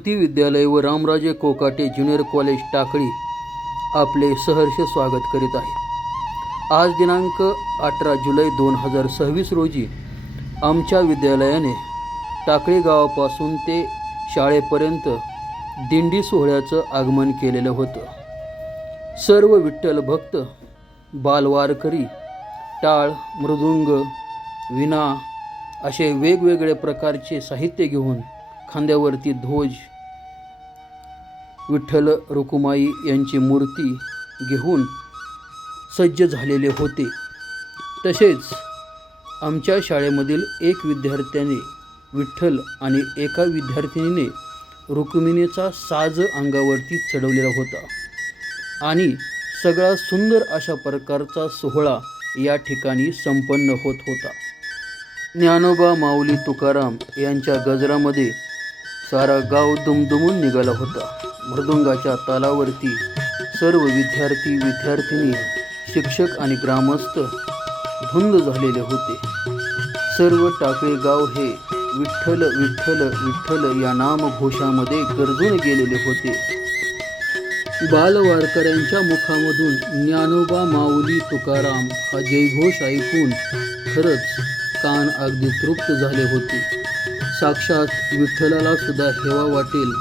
मूर्ती विद्यालय व रामराजे कोकाटे ज्युनियर कॉलेज टाकळी आपले सहर्ष स्वागत करीत आहे। आज दिनांक 18 जुलै 2026 रोजी आमच्या विद्यालयाने टाकळी गावापासून ते शाळेपर्यंत दिंडी सोहळ्याचं आगमन केलेलं होतं। सर्व विठ्ठल भक्त बालवारकरी टाळ, मृदुंग, वीणा असे वेगवेगळे प्रकारचे साहित्य घेऊन खांद्यावरती ध्वज, विठ्ठल रुक्माई यांची मूर्ती घेऊन सज्ज झालेले होते। तसेच आमच्या शाळेमधील एक विद्यार्थ्याने विठ्ठल आणि एका विद्यार्थिनीने रुक्मिणीचा साज अंगावरती चढवलेला होता आणि सगळा सुंदर अशा प्रकारचा सोहळा या ठिकाणी संपन्न होत होता। ज्ञानोबा माऊली तुकाराम यांच्या गजरामध्ये सारा गाव दुमदुमून निघाला होता। मृदुंगाच्या तालावरती सर्व विद्यार्थी, विद्यार्थिनी, शिक्षक आणि ग्रामस्थ धुंद झालेले होते। सर्व टाकळी गाव हे विठ्ठल विठ्ठल विठ्ठल या नामघोषामध्ये गरजून गेलेले होते। बालवारकऱ्यांच्या मुखामधून ज्ञानोबा माऊली तुकाराम हा जयघोष ऐकून खरंच कान अगदी तृप्त झाले होते। साक्षात विठ्ठलाला सुद्धा हेवा वाटेल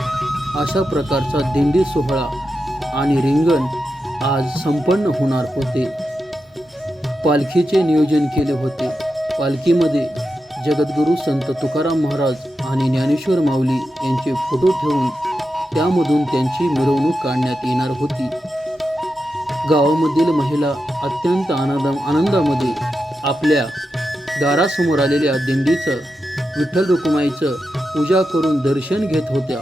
अशा प्रकारचा दिंडी सोहळा आणि रिंगण आज संपन्न होणार होते। पालखीचे नियोजन केले होते। पालखीमध्ये जगद्गुरू संत तुकाराम महाराज आणि ज्ञानेश्वर माऊली यांचे फोटो ठेवून त्यामधून त्यांची मिरवणूक काढण्यात येणार होती। गावामधील महिला अत्यंत आनंदामध्ये आपल्या दारासमोर आलेल्या दिंडीचं, विठ्ठल रुक्माईचं पूजा करून दर्शन घेत होत्या।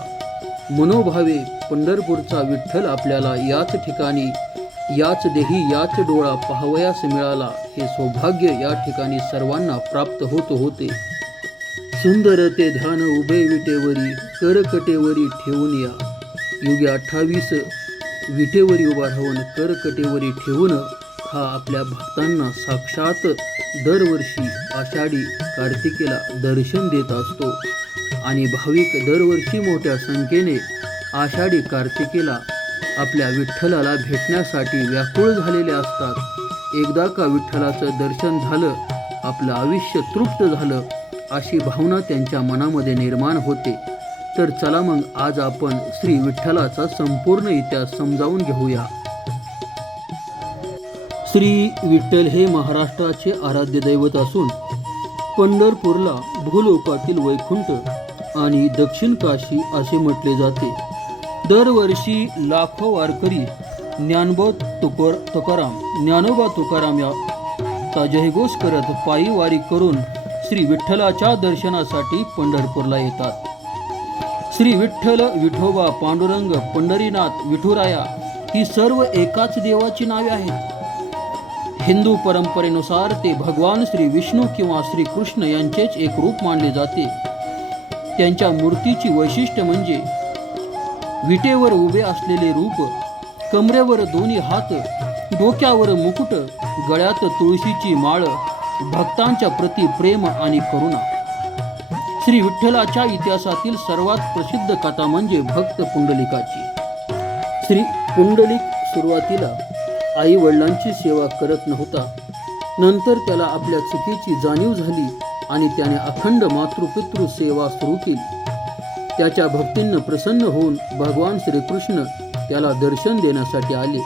मनोभावे पंढरपूरचा विठ्ठल आपल्याला याच ठिकाणी, याच देही, याच डोळा पाहावयास मिळाला हे सौभाग्य या ठिकाणी सर्वांना प्राप्त होत होते। सुंदर ते ध्यान उभे विटेवरी, करकटेवरी ठेवून या। युगे 28 विटेवरी उभा राहून करकटेवरी ठेवून हा आपल्या भक्तांना साक्षात दरवर्षी आषाढी कार्तिकेला दर्शन देत असतो आणि भाविक दरवर्षी मोठ्या संख्येने आषाढी कार्तिकेला आपल्या विठ्ठलाला भेटण्यासाठी व्याकुळ झालेले असतात। एकदा का विठ्ठलाचं दर्शन झालं, आपलं आयुष्य तृप्त झालं अशी भावना त्यांच्या मनामध्ये निर्माण होते। तर चला मग आज आपण श्री विठ्ठलाचा संपूर्ण इतिहास समजावून घेऊया। श्री विठ्ठल हे महाराष्ट्राचे आराध्य दैवत असून पंढरपूरला भूलोकातील वैकुंठ आणि दक्षिण काशी असे म्हटले जाते। दरवर्षी लाखो वारकरी ज्ञानोबा तुकाराम या जयघोष करत पायी वारी करून श्री विठ्ठलाच्या दर्शनासाठी पंढरपूरला येतात। श्री विठ्ठल, विठोबा, पांडुरंग, पंढरीनाथ, विठुराया ही सर्व एकाच देवाची नावे आहेत। हिंदू परंपरेनुसार ते भगवान श्री विष्णू किंवा श्री कृष्ण यांचेच एक रूप मानले जाते। त्यांच्या मूर्तीची वैशिष्ट्य म्हणजे विटेवर उभे असलेले रूप, कमरेवर दोन्ही हात, डोक्यावर मुकुट, गळ्यात तुळशीची माळ, भक्तांच्या प्रति प्रेम आणि करुणा। श्री विठ्ठलाच्या इतिहासातील सर्वात प्रसिद्ध कथा म्हणजे भक्त पुंडलिकाची। श्री पुंडलिक सुरुवातीला आई वडिलांची सेवा करत नव्हता। नंतर त्याला आपल्या चुकीची जाणीव झाली आणि त्याने अखंड मातृपितृ सेवा सुरू केली। त्याच्या भक्तींना प्रसन्न होऊन भगवान श्रीकृष्ण त्याला दर्शन देण्यासाठी आले।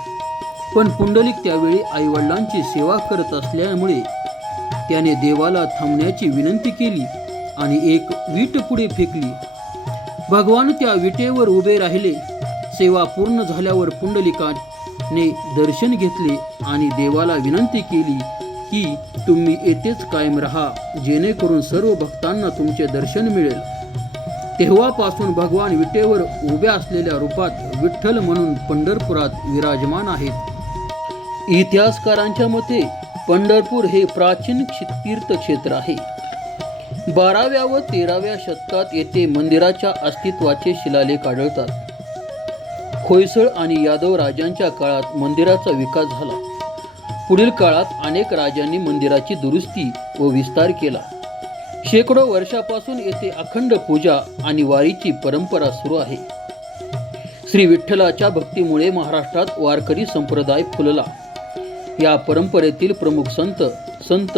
पण पुंडलिक त्यावेळी आई वडिलांची सेवा करत असल्यामुळे त्याने देवाला थांबण्याची विनंती केली आणि एक वीट पुढे फेकली। भगवान त्या विटेवर उभे राहिले। सेवा पूर्ण झाल्यावर पुंडलिकाने दर्शन घेतले आणि देवाला विनंती केली की तुम्ही येथेच कायम राहा, जेणेकरून सर्व भक्तांना तुमचे दर्शन मिळेल। तेव्हापासून भगवान विटेवर उभ्या असलेल्या रूपात विठ्ठल म्हणून पंढरपुरात विराजमान आहेत। इतिहासकारांच्या मते पंढरपूर हे प्राचीन तीर्थक्षेत्र आहे। 12व्या व 13व्या शतकात येथे मंदिराच्या अस्तित्वाचे शिलालेख आढळतात। होयसळ आणि यादव राजांच्या काळात मंदिराचा विकास झाला। पुढील काळात अनेक राजांनी मंदिराची दुरुस्ती व विस्तार केला। शेकडो वर्षापासून येथे अखंड पूजा आणि वारीची परंपरा सुरू आहे. श्री विठ्ठलाच्या भक्तीमुळे महाराष्ट्रात वारकरी संप्रदाय फुलला. या परंपरेतील प्रमुख संत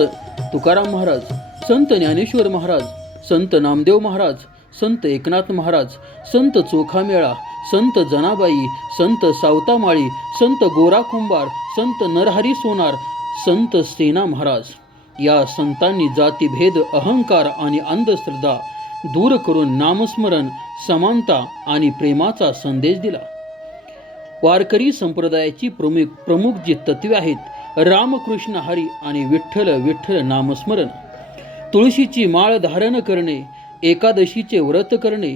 तुकाराम महाराज, संत ज्ञानेश्वर महाराज, संत नामदेव महाराज, संत एकनाथ महाराज, संत चोखामेळा, संत जनाबाई, संत सावतामाळी, संत गोरा कुंभार, संत नरहरी सोनार, संत सेना महाराज या संतांनी जातीभेद, अहंकार आणि अंधश्रद्धा दूर करून नामस्मरण, समानता आणि प्रेमाचा संदेश दिला. वारकरी संप्रदायाची प्रमुख जी तत्वे आहेत, रामकृष्ण हरी आणि विठ्ठल विठ्ठल नामस्मरण, तुळशीची माळ धारण करणे, एकादशीचे व्रत करणे,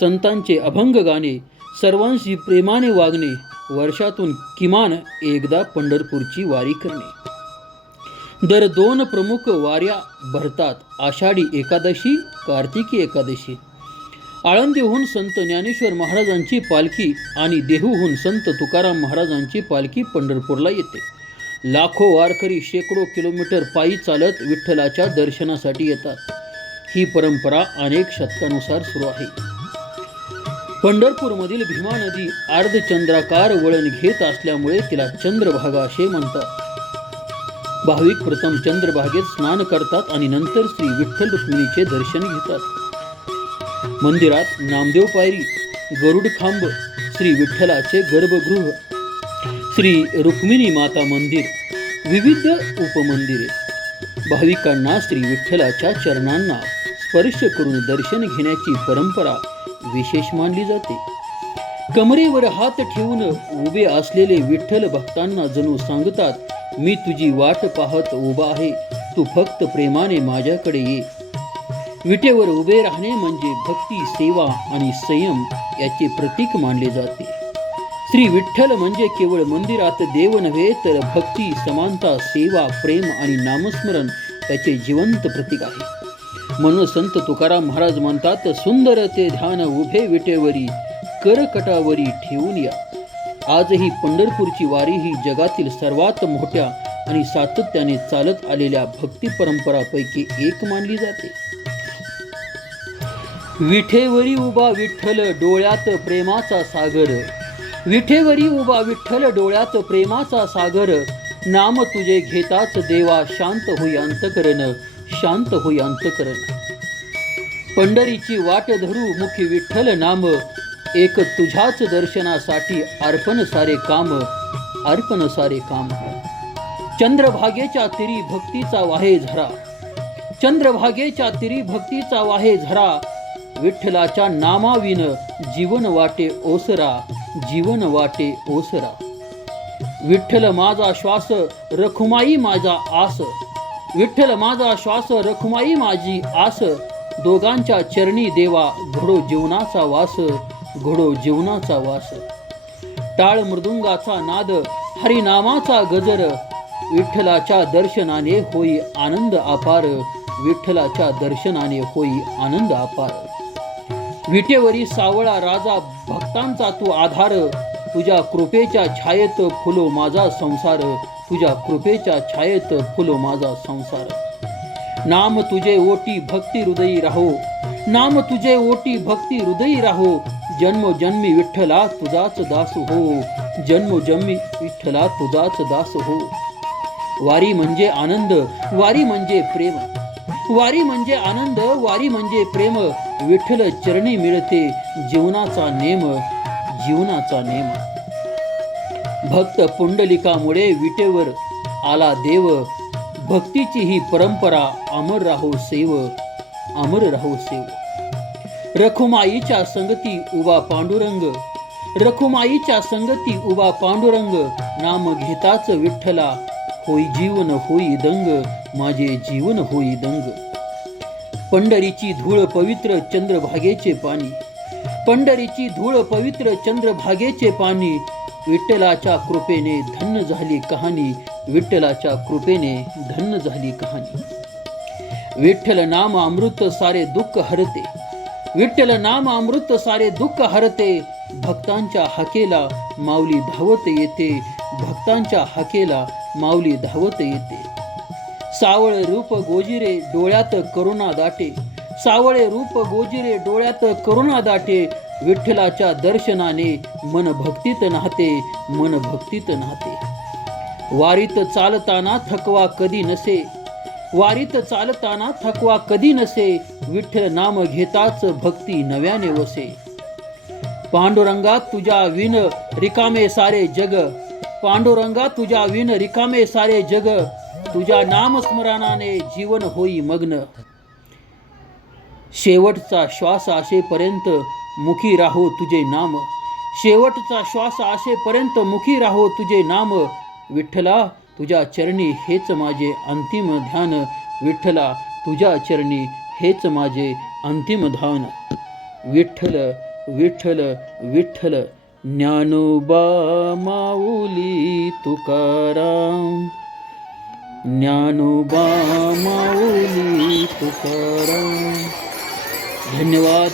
संतांचे अभंग गाणे, सर्वांशी प्रेमाने वागणे, वर्षातून किमान एकदा पंढरपूरची वारी करणे. दर 2 प्रमुख वाऱ्या भरतात, आषाढी एकादशी, कार्तिकी एकादशी. आळंदीहून संत ज्ञानेश्वर महाराजांची पालखी आणि देहूहून संत तुकाराम महाराजांची पालखी पंढरपूरला येते. लाखो वारकरी शेकडो किलोमीटर पायी चालत विठ्ठलाच्या दर्शनासाठी येतात. ही परंपरा अनेक शतकानुसार सुरू आहे. पंढरपूरमधील भीमा नदी अर्धचंद्राकार वळण घेत असल्यामुळे तिला चंद्रभागा असे म्हणतात. भाविक प्रथम चंद्रभागेत स्नान करतात आणि नंतर श्री विठ्ठल रुक्मिणीचे दर्शन घेतात. मंदिरात नामदेव पायरी, गरुड खांब, श्री विठ्ठलाचे गर्भगृह, श्री रुक्मिणी माता मंदिर, विविध उपमंदिरे. भाविकांना श्री विठ्ठलाच्या चरणांना स्पर्श करून दर्शन घेण्याची परंपरा विशेष मानली जाते. कमरेवर हात ठेवून उभे असलेले विठ्ठल भक्तांना जणू सांगतात, मी तुझी वाट पाहत उभा आहे, तू फक्त प्रेमाने माझ्याकडे ये. विटेवर उभे राहणे म्हणजे भक्ती, सेवा आणि संयम याचे प्रतीक मानले जाते. श्री विठ्ठल म्हणजे केवळ मंदिरात देव नव्हे, तर भक्ती, समानता, सेवा, प्रेम आणि नामस्मरण याचे जिवंत प्रतीक आहे. म्हणून संत तुकाराम महाराज म्हणतात, सुंदर ते ध्यान उभे विटेवरी, करकटावरी ठेवून या. आजही पंढरपूरची वारी ही जगातील सर्वात मोठ्या आणि सातत्याने चालत आलेल्या भक्ती परंपरापैकी एक मानली जाते. विठेवरी उभा विठ्ठल डोळ्यात प्रेमाचा सागर, विठेवरी उभा विठ्ठल डोळ्यात प्रेमाचा सागर, नाम तुझे घेताच देवा शांत होई अंतकरण, शांत होई अंतकरण. पंढरीची वाट धरू मुखी विठ्ठल नाम, एक तुझ्याच दर्शनासाठी अर्पण सारे काम, अर्पण सारे काम. चंद्रभागेच्या तिरी भक्तीचा वाहे झरा, चंद्रभागेच्या तिरी भक्तीचा वाहे झरा, विठ्ठलाच्या नामाविन जीवन वाटे ओसरा, जीवन वाटे ओसरा. विठ्ठल माझा श्वास रखुमाई माझा आस, विठ्ठल माझा श्वास रखुमाई माझी आस, दोघांच्या चरणी देवा घडो जीवनाचा वास, घडो जीवनाचा वास. टाळ मृदुंगाचा नाद, हरिनामाचा गजर, विठ्ठलाच्या दर्शनाने होई आनंद अपार, विठ्ठलाच्या दर्शनाने होई आनंद अपार. विटेवरी सावळा राजा भक्तांचा तू आधार, तुझ्या कृपेच्या छायेत फुलो माझा संसार, तुझ्या कृपेच्या छायेत फुलो माझा संसार. नाम तुझे ओटी भक्ती हृदयी राहो, नाम तुझे ओटी भक्ती हृदयी राहो, जन्मोजन्मी विठ्ठला तुझाच दास हो, जन्मोजन्मी विठ्ठला तुझाच दास हो. वारी म्हणजे आनंद, वारी म्हणजे प्रेम, वारी म्हणजे आनंद, वारी म्हणजे प्रेम. विठ्ठल चरणी मिळते जीवनाचा नेम, जीवनाचा नेम. भक्त पुंडलिकामुळे विटेवर आला देव, भक्तीची ही परंपरा अमर राहो सेव, अमर राहो सेव. रखुमाईच्या संगती उभा पांडुरंग, रखुमाईच्या संगती उभा पांडुरंग, नाम घेताच विठ्ठला होई जीवन होई दंग, माझे जीवन होई दंग. पंढरीची धूळ पवित्र चंद्रभागेचे पाणी, पंढरीची धूळ पवित्र चंद्रभागेचे पाणी, विठ्ठलाच्या कृपेने धन्य झाली कहाणी, विठ्ठलाच्या कृपेने धन्य झाली कहाणी. विठ्ठल नाम अमृत सारे दुःख हरते, विठ्ठल नाम अमृत सारे दुःख हरते. भक्तांच्या हाकेला माऊली धावत येते, भक्तांच्या हाकेला माऊली धावत येते. सावळे रूप गोजिरे डोळ्यात करुणा दाटे, सावळे रूप गोजिरे डोळ्यात करुणा दाटे, विठ्ठलाच्या दर्शनाने मन भक्तीत नाहते, मन भक्तीत नाहते. वारीत चालताना थकवा कधी नसे, वारीत चालताना थकवा कधी नसे, विठ्ठल नाम घेताच भक्ती नव्याने वसे. पांडुरंगा तुझ्या विण रिकामे सारे जग, पांडुरंगा तुझ्या विण रिकामे सारे जग, तुझ्या नामस्मरणाने जीवन होई मग्न. शेवटचा श्वास असेपर्यंत मुखी राहो तुझे नाम, शेवटचा श्वास असेपर्यंत मुखी राहो तुझे नाम. विठ्ठला तुझ्या चरणी हेच माझे अंतिम ध्यान, विठ्ठला तुझ्या चरणी हेच माझे अंतिम ध्यान. विठ्ठल विठ्ठल विठ्ठल ज्ञानोबा माऊली तुकाराम, ज्ञानोबा माऊली तुकाराम. धन्यवाद.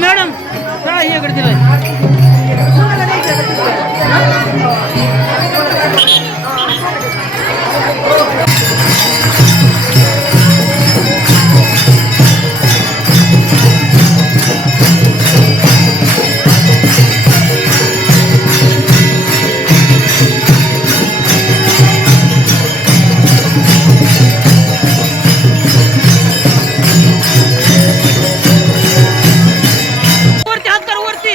मॅडम काय इकडे दिलाय वरती हात कर वरती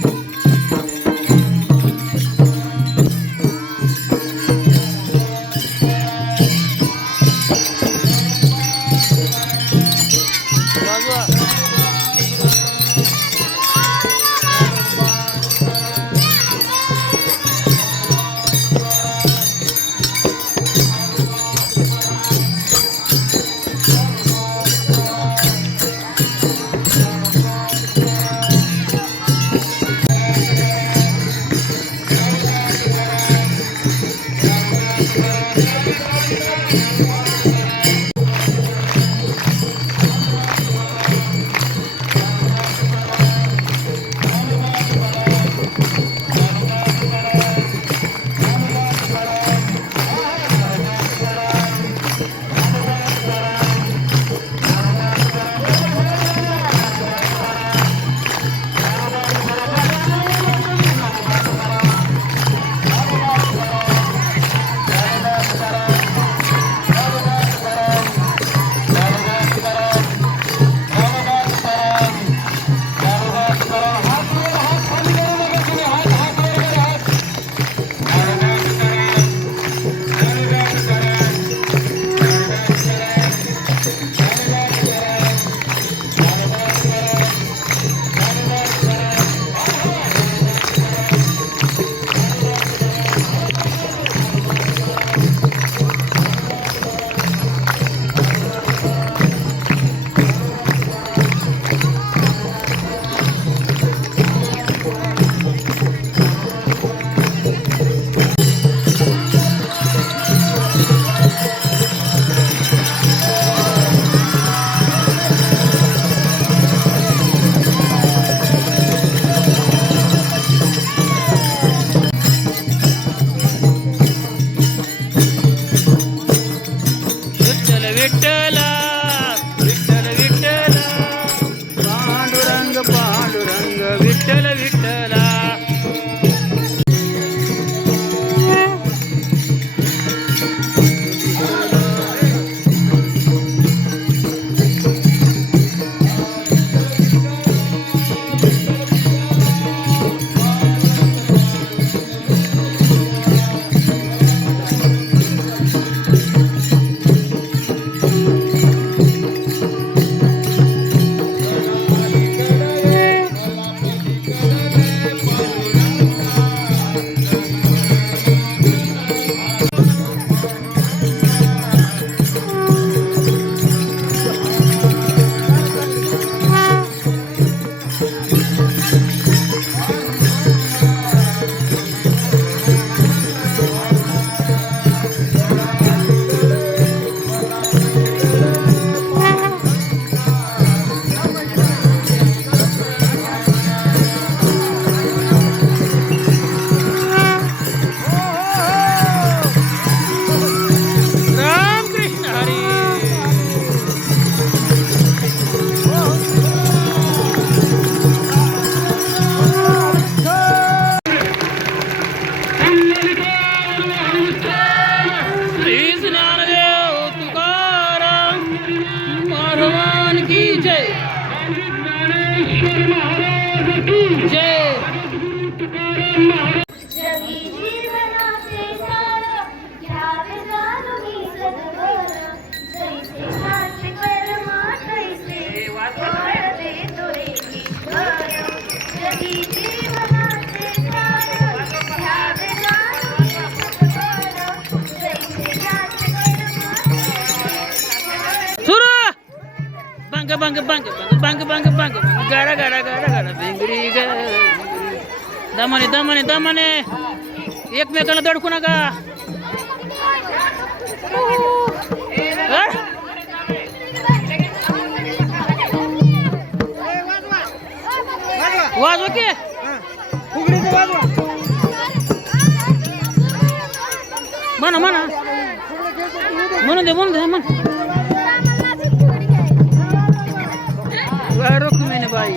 जय जय जगी जीवनाचे सार घ्यावे जाणून सद्गुण जैसे नाचे कर्मा तैसे वाढते तुरे ईश्वर जगी जीवनाचे सार घ्यावे जाणून सद्गुण जैसे नाचे कर्मा तैसे सुरू बांग बांग बांग बांग बांग बांग गाडा गाडा गाडा गाडा भिंगरी ग दमाने दमाने दमाने एकमेकाला दडकू नका हा? वाजवा की म्हणा म्हणा म्हणून दे म्हण रुक्मिणी बाई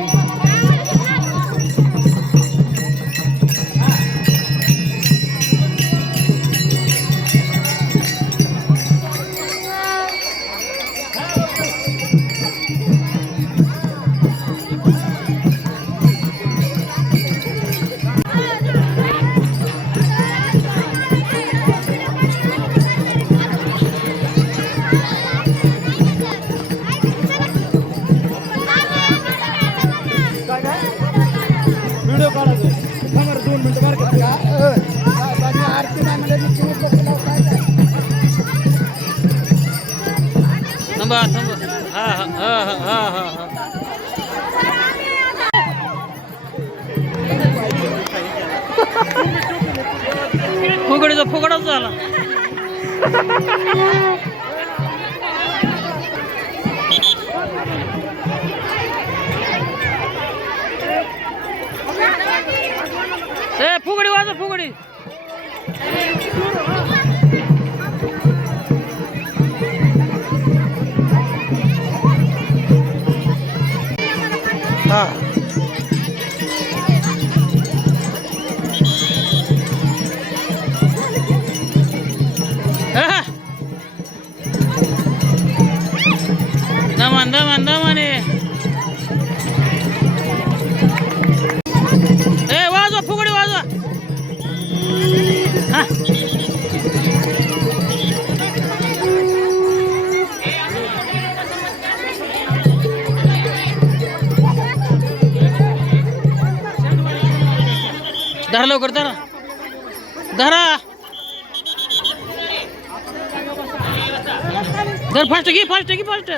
थांबा थांबा हा हा हा हा हा हा फुगडीचा फुगडाच झाला ए फुगडी वाजव फुगडी हा दमान दमान दमाने ए वाजवा फुगडी वाजवा हा धरा लवकर धरा धरा धर फास्ट घे फास्ट